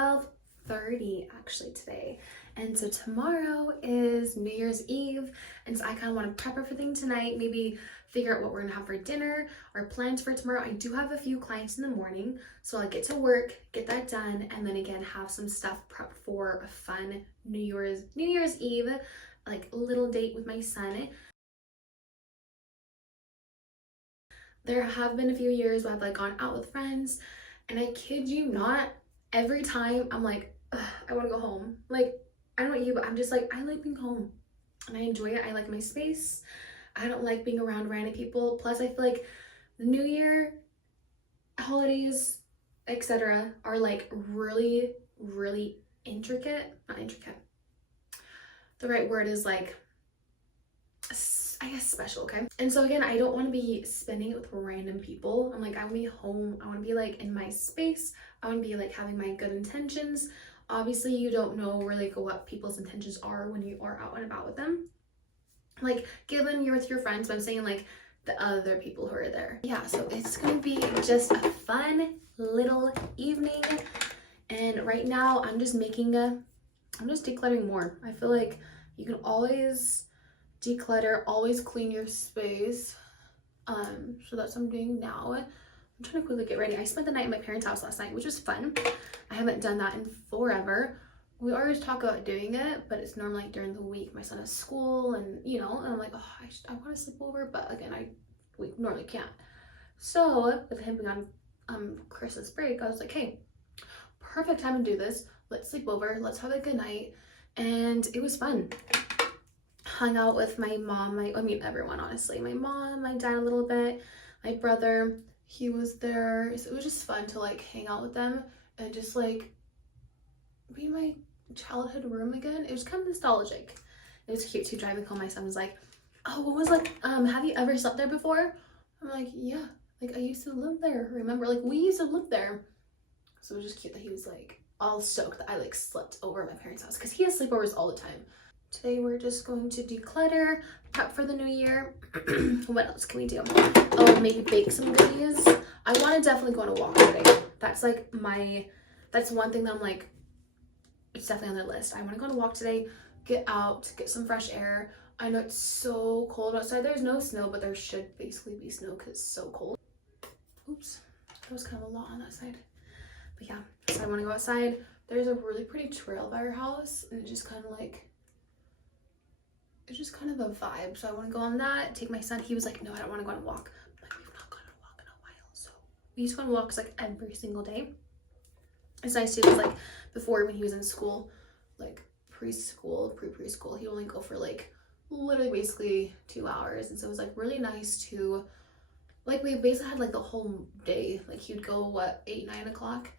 12:30 actually today, and so tomorrow is New Year's Eve, and so I kind of want to prep everything tonight, maybe figure out what we're gonna have for dinner, our plans for tomorrow. I do have a few clients in the morning, so I'll get to work, get that done, and then again have some stuff prepped for a fun New Year's Eve like little date with my son. There have been a few years where I've like gone out with friends, and I kid you not, every time I'm like, I want to go home. Like, I don't know you, but I'm just like, I like being home and I enjoy it. I like my space. I don't like being around random people. Plus, I feel like the New Year, holidays, etc., are like really, really intricate. Not intricate. The right word is like, I guess special, okay? And so again, I don't want to be spending it with random people. I'm like, I want to be home. I want to be like in my space. I want to be like having my good intentions. Obviously, you don't know really what people's intentions are when you are out and about with them. Like, given you're with your friends, but I'm saying like the other people who are there. Yeah, so it's gonna be just a fun little evening. And right now, I'm just decluttering more. I feel like you can always declutter, always clean your space. So that's what I'm doing now. I'm trying to quickly get ready. I spent the night at my parents' house last night, which was fun. I haven't done that in forever. We always talk about doing it, but it's normally like during the week. My son has school, and you know, and I'm like, oh, I want to sleep over, but again, we normally can't. So with him being on Christmas break, I was like, hey, perfect time to do this. Let's sleep over. Let's have a good night, and it was fun. Hung out with my mom, everyone, honestly. My mom, my dad a little bit, my brother, he was there. So it was just fun to like hang out with them and just like be in my childhood room again. It was kind of nostalgic. It was cute too. Driving home, my son was like, oh, what was like, have you ever slept there before? I'm like, yeah, like I used to live there, remember? Like we used to live there. So it was just cute that he was like all stoked that I like slept over at my parents' house, because he has sleepovers all the time. Today we're just going to declutter, prep for the new year. What else can we do? Oh, maybe bake some goodies. I want to definitely go on a walk today. That's like that's one thing that I'm like, it's definitely on the list. I want to go on a walk today, get out, get some fresh air. I know it's so cold outside. There's no snow, but there should basically be snow because it's so cold. Oops, that was kind of a lot on that side. But yeah, so I want to go outside. There's a really pretty trail by our house, and it's just kind of like, it's just kind of a vibe. So I want to go on that, take my son. He was like, no, I don't want to go on a walk. I'm like, we've not gone on a walk in a while. So we used to go on walks like every single day. It's nice too, because like before, when he was in school, like preschool, pre-preschool, he'd only go for like literally basically 2 hours. And so it was like really nice to, like, we basically had like the whole day. Like he'd go, what, 8, 9 o'clock?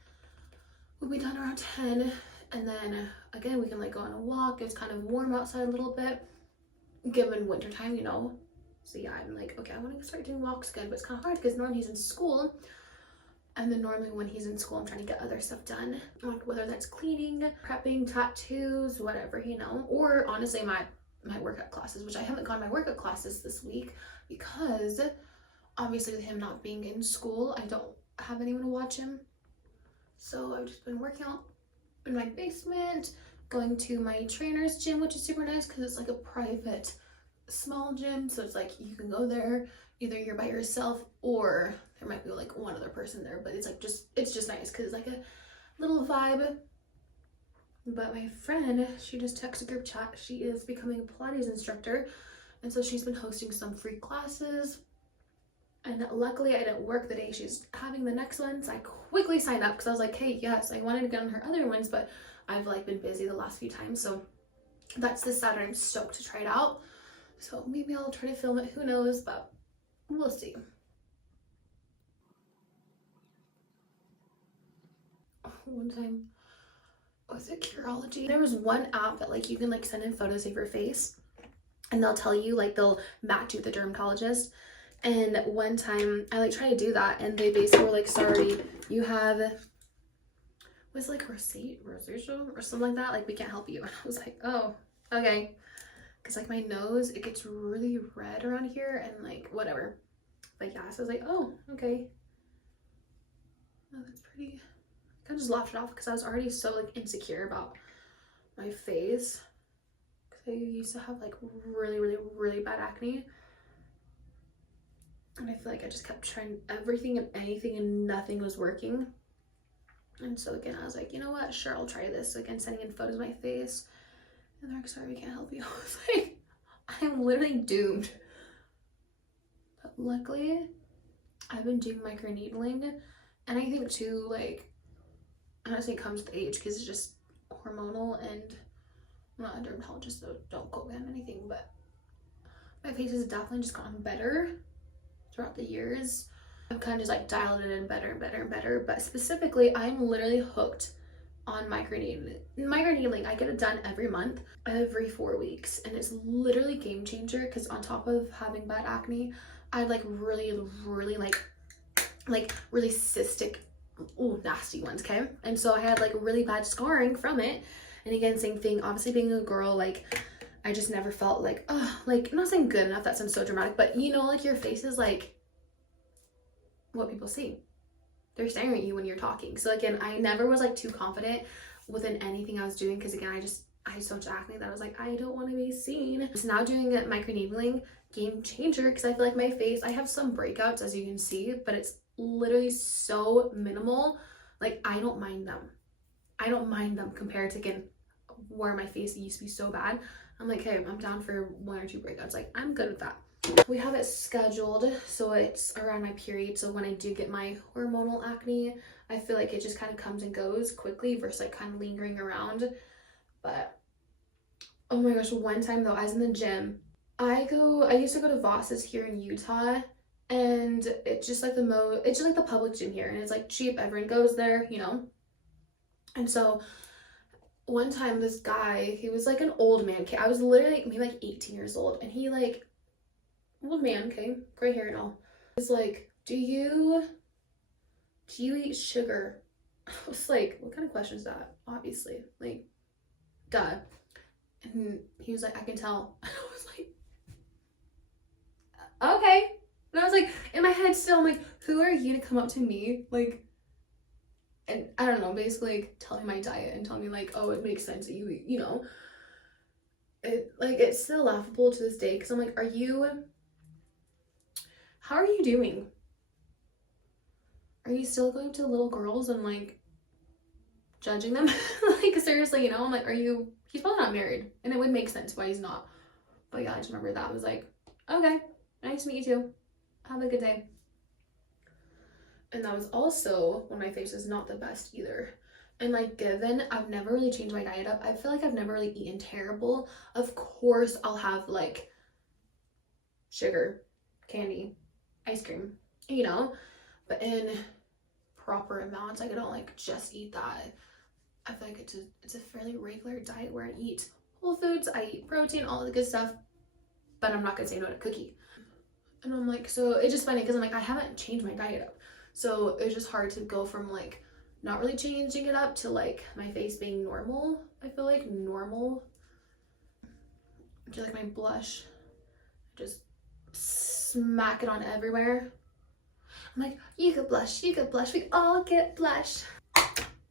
We'd be done around 10. And then again, we can like go on a walk. It's kind of warm outside a little bit, given wintertime, you know. So yeah, I'm like, okay, I want to start doing walks again, but it's kind of hard because normally he's in school, and then normally when he's in school, I'm trying to get other stuff done, like whether that's cleaning, prepping, tattoos, whatever, you know. Or honestly, my workout classes, which I haven't gone to my workout classes this week because obviously with him not being in school, I don't have anyone to watch him. So I've just been working out in my basement, going to my trainer's gym, which is super nice because it's like a private small gym. So it's like you can go there, either you're by yourself or there might be like one other person there, but it's like it's just nice because it's like a little vibe. But my friend, she just texted group chat, she is becoming a Pilates instructor, and so she's been hosting some free classes. And luckily I didn't work the day she's having the next one, so I quickly signed up because I was like, hey, yes, I wanted to get on her other ones, but I've like been busy the last few times. So that's this Saturday. I'm stoked to try it out. So maybe I'll try to film it, who knows, but we'll see. One time, was it Curology? There was one app that like you can like send in photos of your face, and they'll tell you, like they'll match you with the dermatologist. And one time I like tried to do that, and they basically were like, sorry, you have, was like rosacea or something like that, like we can't help you. And I was like, oh, okay, because like my nose, it gets really red around here and like whatever. But yeah, so I was like, oh, okay. Oh, that's pretty. kind of just laughed it off because I was already so like insecure about my face. Because I used to have like really, really, really bad acne. And I feel like I just kept trying everything and anything and nothing was working. And so again, I was like, you know what? Sure, I'll try this. So again, sending in photos of my face. And they're like, sorry, we can't help you. I was like, I'm literally doomed. But luckily, I've been doing microneedling. And I think too, like, honestly, it comes with age because it's just hormonal. And I'm not a dermatologist, so don't quote me on anything. But my face has definitely just gotten better throughout the years. I've kind of just like dialed it in better and better and better. But specifically, I'm literally hooked on microneedling. I get it done every month, every 4 weeks, and it's literally game changer because on top of having bad acne, I had like really really cystic, nasty ones, okay? And so I had like really bad scarring from it. And again, same thing, obviously being a girl, like I just never felt like, like, I'm not saying good enough, that sounds so dramatic, but you know, like your face is like what people see. They're staring at you when you're talking. So again, I never was like too confident within anything I was doing because again, I had so much acne that I was like, I don't want to be seen. So now doing microneedling, game changer, because I feel like my face, I have some breakouts as you can see, but it's literally so minimal. Like I don't mind them. I don't mind them compared to again where my face used to be so bad. I'm like, hey, I'm down for 1 or 2 breakouts. Like I'm good with that. We have it scheduled so it's around my period, so when I do get my hormonal acne, I feel like it just kind of comes and goes quickly versus like kind of lingering around. But oh my gosh, one time though, I was in the gym. I used to go to Voss's here in Utah, and it's just like it's just like the public gym here, and it's like cheap, everyone goes there, you know. And so one time this guy, he was like an old man, I was literally maybe like 18 years old, and he like, old man, okay, gray hair and all. It's like, do you eat sugar? I was like, what kind of question is that? Obviously, like, duh. And he was like, I can tell. I was like, okay. And I was like, in my head still, I'm like, who are you to come up to me? Like, and I don't know, basically like, tell me my diet and tell me like, oh, it makes sense that you eat, you know. It's still laughable to this day because I'm like, how are you doing? Are you still going to little girls and like judging them? Like seriously, you know, I'm like, he's probably not married, and it would make sense why he's not. But yeah, I just remember that. I was like, okay, nice to meet you too. Have a good day. And that was also when my face is not the best either. And like, given I've never really changed my diet up, I feel like I've never really eaten terrible. Of course, I'll have like sugar, candy, ice cream, you know, but in proper amounts. Like I don't like just eat that. I feel like it's a fairly regular diet where I eat whole foods, I eat protein, all the good stuff, but I'm not gonna say no to cookie. And I'm like, so it's just funny because I'm like, I haven't changed my diet up, so it's just hard to go from like not really changing it up to like my face being normal. I feel like normal. I feel like my blush, just smack it on everywhere. I'm like, you could blush, we all get blush.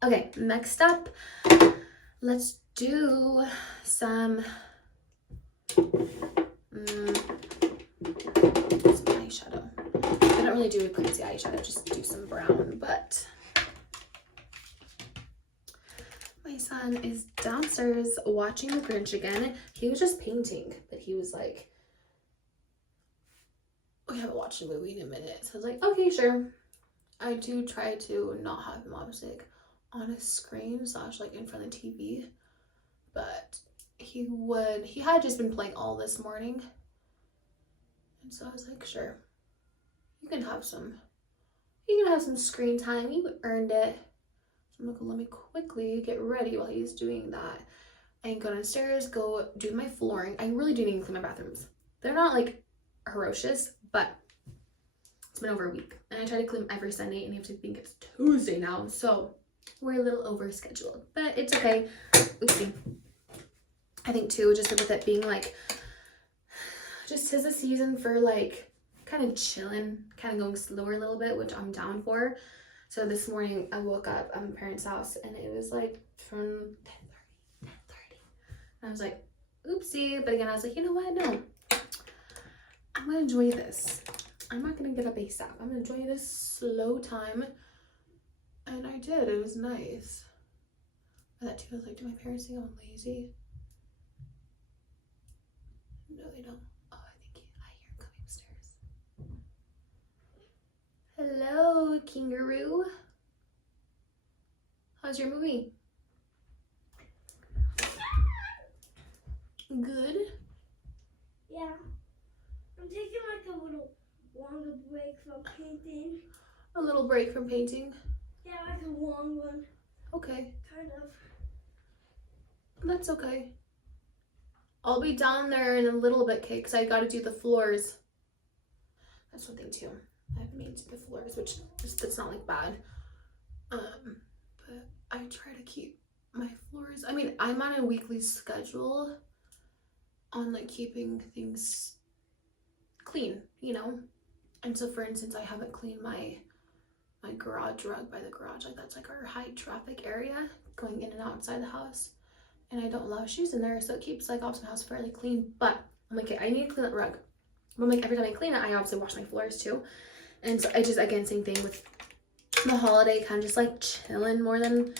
Okay, next up, let's do some eyeshadow. I don't really do a crazy eyeshadow, just do some brown, but my son is downstairs watching The Grinch again. He was just painting, but he was like, we haven't watched a movie in a minute. So I was like, okay, sure. I do try to not have him obviously like on a screen / like in front of the TV, but he had just been playing all this morning, and so I was like, sure, you can have some screen time, you earned it. So I'm like, let me quickly get ready while he's doing that and go downstairs, go do my flooring. I really do need to clean my bathrooms. They're not like ferocious, but it's been over a week, and I try to clean every Sunday, and you have to think it's Tuesday now, so we're a little over scheduled, but it's okay. Oopsie. I think too, just with it being like, just 'tis a season for like kind of chilling, kind of going slower a little bit, which I'm down for. So this morning I woke up at my parents' house and it was like from 10:30. And I was like, oopsie. But again, I was like, you know what? No, I'm gonna enjoy this. I'm not gonna get up ASAP. I'm gonna enjoy this slow time. And I did. It was nice. But that too, I was like, do my parents think I'm lazy? No, they don't. Oh, I hear him coming upstairs. Hello, kangaroo. How's your movie? Good? Yeah. I'm taking like a little longer break from painting. A little break from painting? Yeah, like a long one. Okay. Kind of. That's okay. I'll be down there in a little bit, Kate, because I got to do the floors. That's one thing too. I have made the floors, which that's not like bad. But I try to keep my floors. I mean, I'm on a weekly schedule on like keeping things clean, you know. And so, for instance, I haven't cleaned my garage rug by the garage. Like that's like our high traffic area going in and outside the house. And I don't allow shoes in there, so it keeps like Op's house fairly clean. But I'm like, okay, I need to clean that rug. But I'm like, every time I clean it, I obviously wash my floors too. And so I just, again, same thing with the holiday, kind of just like chilling more than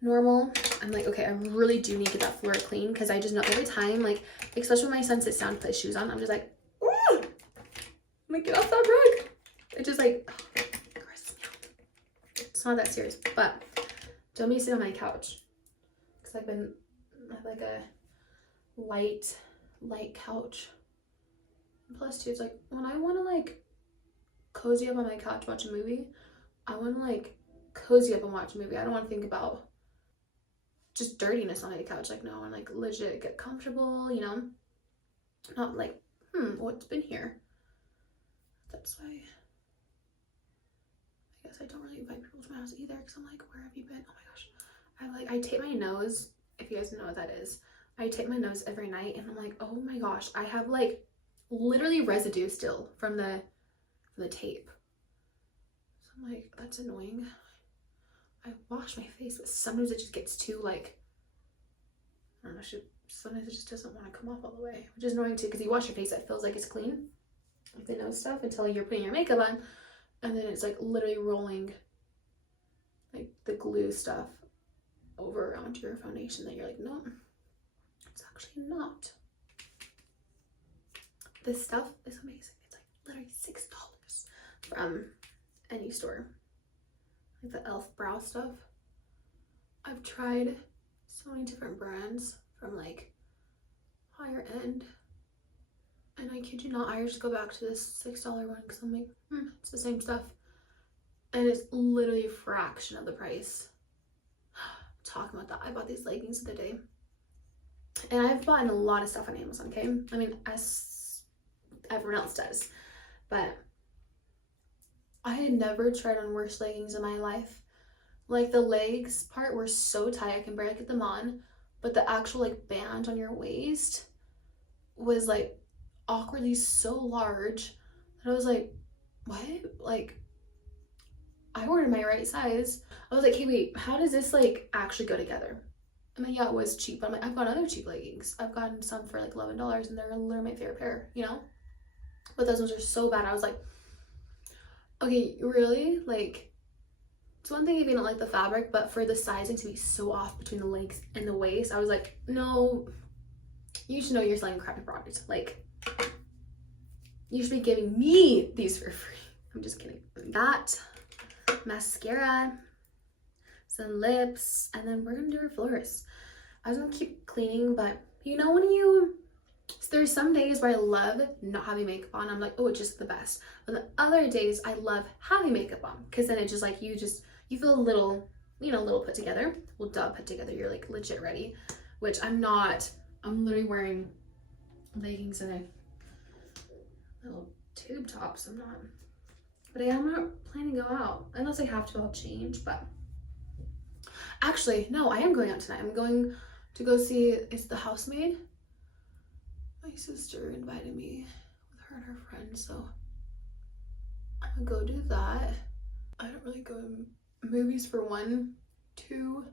normal. I'm like, okay, I really do need to get that floor clean, because I just know every time, like, especially when my son sits down to put his shoes on, I'm just like, ooh! I'm like, get off that rug. It just like, oh, grosses me out. It's not that serious, but don't be sitting on my couch. I have like a light couch. Plus too, it's like when I want to like cozy up on my couch, watch a movie, I want to like cozy up and watch a movie. I don't want to think about just dirtiness on my couch. Like, no, I want to like legit get comfortable, you know, not like, what's been here? That's why I guess I don't really invite people to my house either, because I'm like, where have you been? Oh my gosh. I tape my nose, if you guys know what that is. I tape my nose every night, and I'm like, oh my gosh, I have like literally residue still from the tape. So I'm like, that's annoying. I wash my face, but sometimes it just gets too like, I don't know, sometimes it just doesn't want to come off all the way, which is annoying too, because you wash your face, it feels like it's clean, like the nose stuff, until you're putting your makeup on, and then it's like literally rolling like the glue stuff over onto your foundation that you're like, no, it's actually not. This stuff is amazing. It's like literally $6 from any store. Like the e.l.f. brow stuff. I've tried so many different brands from like higher end, and I kid you not, I just go back to this $6 one because I'm like, it's the same stuff, and it's literally a fraction of the price. Talking about that, I bought these leggings the other day, and I've bought a lot of stuff on Amazon, okay? I mean, as everyone else does, but I had never tried on worse leggings in my life. Like the legs part were so tight, I can barely get them on, but the actual like band on your waist was like awkwardly so large that I was like, what? Like, I ordered my right size. I was like, hey, wait, how does this like actually go together? I mean, yeah, it was cheap, but I'm like, I've got other cheap leggings. I've gotten some for like $11, and they're literally my favorite pair, you know? But those ones are so bad. I was like, okay, really? Like, it's one thing if you don't like the fabric, but for the sizing to be so off between the legs and the waist, I was like, no, you should know you're selling a crappy product. Like, you should be giving me these for free. I'm just kidding. That mascara, some lips, and then we're gonna do our floors. I was gonna keep cleaning, but you know when there's some days where I love not having makeup on. I'm like, oh, it's just the best. But the other days I love having makeup on, because then it's just like you feel a little, you know, a little put together. Well, duh, put together. You're like legit ready, which I'm not. I'm literally wearing leggings and a little tube top, so I'm not. But I'm not planning to go out unless I have to. I'll change. But actually, no, I am going out tonight. I'm going to go see It's the Housemaid. My sister invited me with her and her friends, so I'm gonna go do that. I don't really go to movies for one. Two,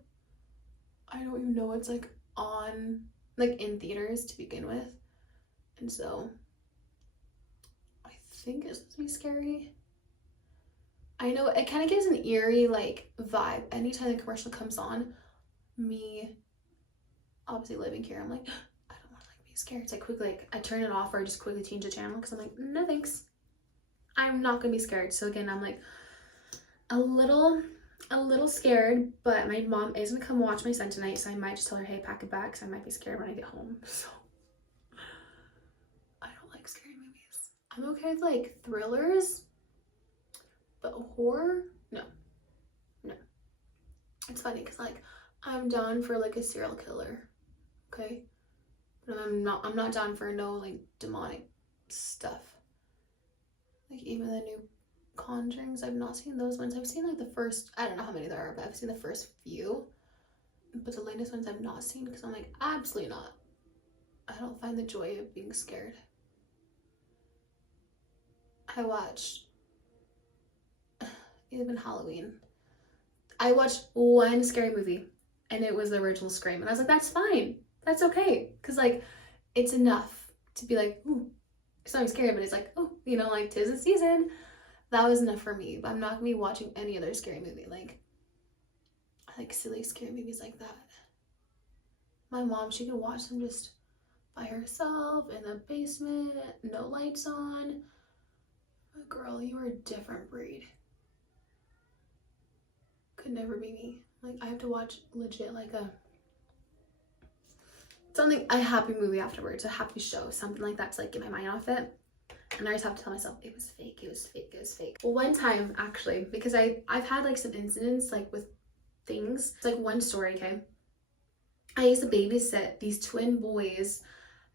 I don't even know what's like on, like in theaters to begin with. And so I think it's supposed to be scary. I know it kind of gives an eerie like vibe. Anytime the commercial comes on, me obviously living here, I'm like, I don't want to like be scared. It's like quickly, like I turn it off or I just quickly change the channel because I'm like, no thanks. I'm not gonna be scared. So again, I'm like a little scared, but my mom is gonna come watch my son tonight, so I might just tell her, hey, pack it back, because I might be scared when I get home. So I don't like scary movies. I'm okay with like thrillers, but horror, no. It's funny because like I'm down for like a serial killer, okay, but I'm not down for no like demonic stuff. Like even the new Conjurings, I've not seen those ones. I've seen like the first, I don't know how many there are, but I've seen the first few. But the latest ones I've not seen because I'm like, absolutely not. I don't find the joy of being scared. I watched, even Halloween, I watched one scary movie and it was the original Scream. And I was like, that's fine. That's okay. Because like, it's enough to be like, ooh, it's not scary, but it's like, oh, you know, like 'tis the season. That was enough for me. But I'm not gonna be watching any other scary movie. Like, I like silly scary movies like that. My mom, she can watch them just by herself in the basement, no lights on. But girl, you are a different breed. Could never be me. Like, I have to watch legit like a happy movie afterwards, a happy show, something like that to like get my mind off it. And I just have to tell myself it was fake, it was fake, it was fake. Well, one time actually, because I've had like some incidents like with things. It's like one story, okay? I used to babysit these twin boys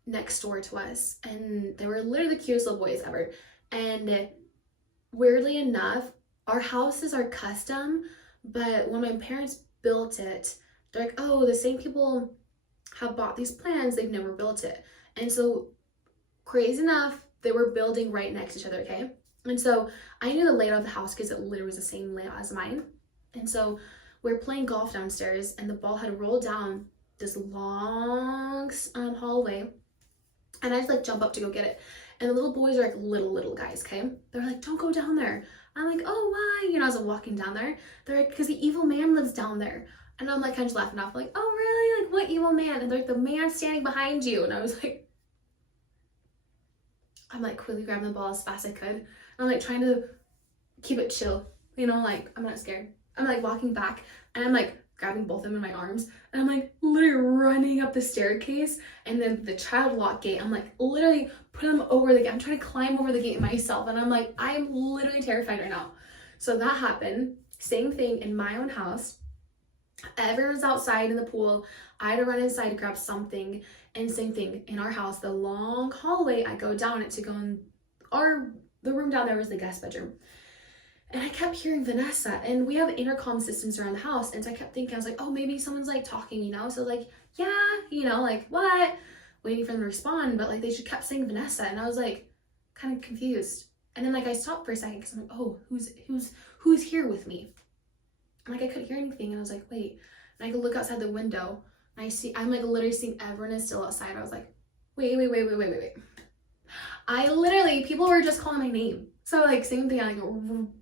next door to us, and they were literally the cutest little boys ever. And weirdly enough, our houses are custom, but when my parents built it, they're like, oh, the same people have bought these plans, they've never built it. And so crazy enough, they were building right next to each other, okay? And so I knew the layout of the house because it literally was the same layout as mine. And so we were playing golf downstairs and the ball had rolled down this long hallway, and I just like jump up to go get it. And the little boys are like little guys, okay? They're like, don't go down there. I'm like, oh, why? You know, as I'm walking down there, they're like, because the evil man lives down there. And I'm like, kind of just laughing off, like, oh, really? Like, what evil man? And they're like, the man standing behind you. And I was like, I'm like quickly grabbing the ball as fast as I could. And I'm like trying to keep it chill, you know, like I'm not scared. I'm like walking back and I'm like grabbing both of them in my arms and I'm like literally running up the staircase, and then the child lock gate, I'm like literally putting them over the gate. I'm trying to climb over the gate myself, and I'm like, I'm literally terrified right now. So that happened. Same thing in my own house. Everyone's outside in the pool. I had to run inside to grab something. And same thing in our house, the long hallway, I go down it to go in the room down there was the guest bedroom. And I kept hearing Vanessa, and we have intercom systems around the house. And so I kept thinking, I was like, oh, maybe someone's like talking, you know? So like, yeah, you know, like what? Waiting for them to respond. But like they just kept saying Vanessa. And I was like kind of confused. And then like I stopped for a second because I'm like, oh, who's here with me? And like I couldn't hear anything. And I was like, wait. And I could look outside the window. And I'm like literally seeing everyone is still outside. I was like, wait. I literally, people were just calling my name. So like same thing, I like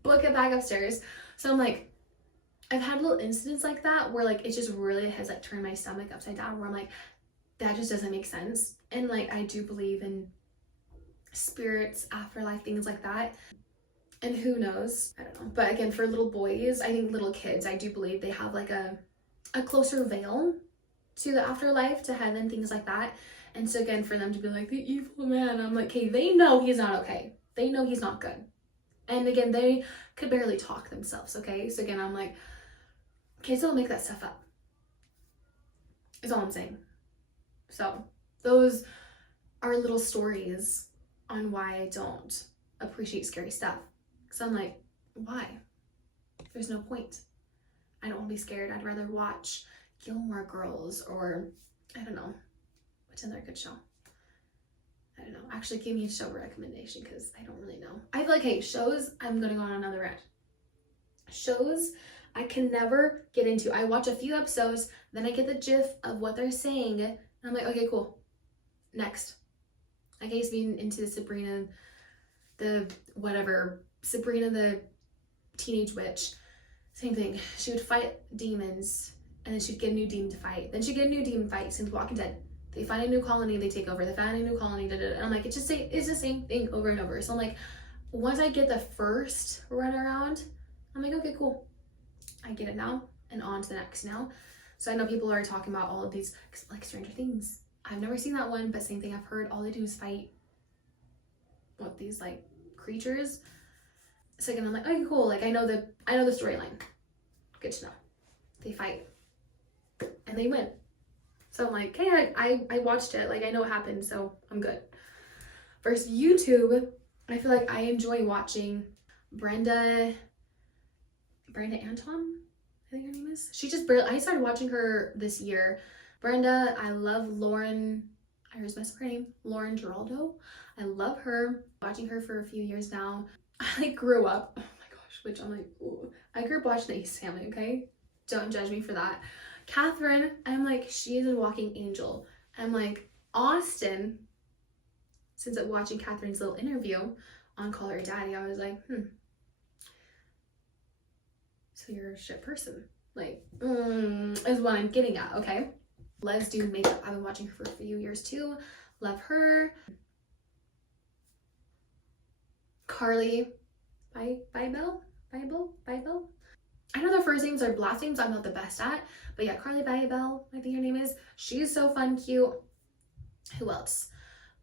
book it back upstairs. So I'm like, I've had little incidents like that where like it just really has like turned my stomach upside down, where I'm like, that just doesn't make sense. And like I do believe in spirits, afterlife, things like that. And who knows? I don't know. But again, for little boys, I think little kids, I do believe they have like a closer veil to the afterlife, to heaven, things like that. And so again, for them to be like, the evil man, I'm like, okay, they know he's not okay. They know he's not good. And again, they could barely talk themselves, okay? So again, I'm like, kids don't make that stuff up. Is all I'm saying. So those are little stories on why I don't appreciate scary stuff. So I'm like, why? There's no point. I don't want to be scared. I'd rather watch Gilmore Girls or, I don't know, what's another good show? I don't know. Actually, give me a show recommendation because I don't really know. I feel like, hey, shows, I'm going to go on another rant. Shows I can never get into. I watch a few episodes, then I get the gif of what they're saying, and I'm like, okay, cool. Next. Like I used to be into Sabrina the teenage witch. Same thing. She would fight demons, and then she'd get a new demon to fight. Then she'd get a new demon fight. Same with Walking Dead. They find a new colony, they take over. They find a new colony, and I'm like, it's the same thing over and over. So I'm like, once I get the first run around, I'm like, okay, cool. I get it now, and on to the next now. So I know people are talking about all of these, like Stranger Things. I've never seen that one, but same thing. I've heard all they do is fight these like creatures. So again, I'm like, okay, cool. Like I know the storyline. Good to know. They fight and they win. So I'm like, hey, I watched it. Like I know what happened, so I'm good. Versus YouTube, I feel like I enjoy watching Brenda Anton, I think her name is. She just barely, I started watching her this year. Brenda, I love Lauren, I always mess up her name, Lauren Giraldo. I love her. Watching her for a few years now. I like grew up, oh my gosh, which I'm like, ooh. I grew up watching the Ace Family, okay? Don't judge me for that. Catherine, I'm like, she is a walking angel. I'm like, Austin, since I'm watching Catherine's little interview on Call Her Daddy, I was like, so you're a shit person. Like, is what I'm getting at, okay? Let's do makeup. I've been watching her for a few years too. Love her. Carly Bybel. I know their first names are last names I'm not the best at, but yeah, Carly Bybel, I think her name is. She's so fun, cute. Who else?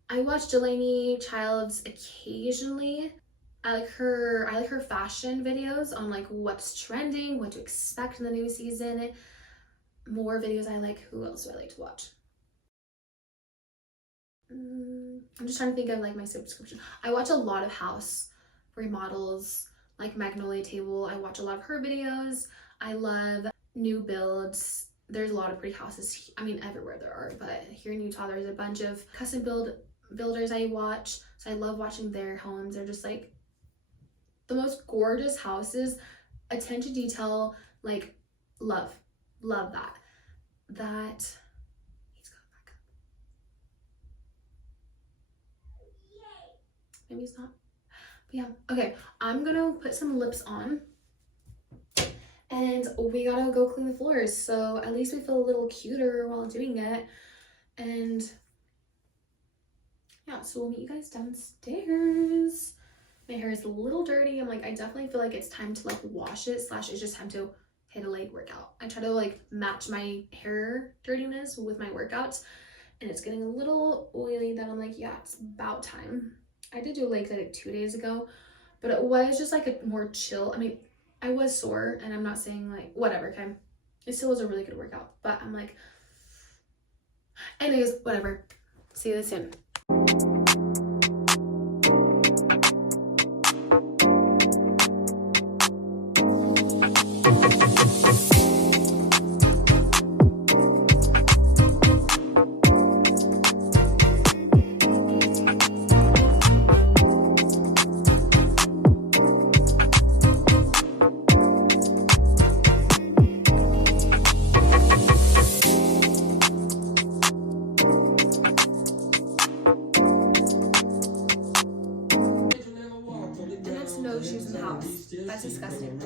I watch Delaney Childs occasionally. I like her fashion videos on like what's trending, what to expect in the new season. More videos I like. Who else do I like to watch? I'm just trying to think of like my subscription. I watch a lot of house remodels, like Magnolia Table. I watch a lot of her videos. I love new builds. There's a lot of pretty houses. I mean, everywhere there are, but here in Utah, there's a bunch of custom builders I watch. So I love watching their homes. They're just like the most gorgeous houses. Attention to detail, like love that. He's going back up. Maybe he's not. But yeah, okay. I'm gonna put some lips on. And we gotta go clean the floors. So at least we feel a little cuter while doing it. And yeah, so we'll meet you guys downstairs. My hair is a little dirty. I'm like, I definitely feel like it's time to like wash it / it's just time to hit a leg workout. I try to like match my hair dirtiness with my workouts, and it's getting a little oily that I'm like, yeah, it's about time. I did do legs like 2 days ago, but it was just like a more chill. I mean, I was sore, and I'm not saying like whatever, okay? It still was a really good workout, but I'm like, anyways, whatever. See you soon. No shoes in the house. That's disgusting.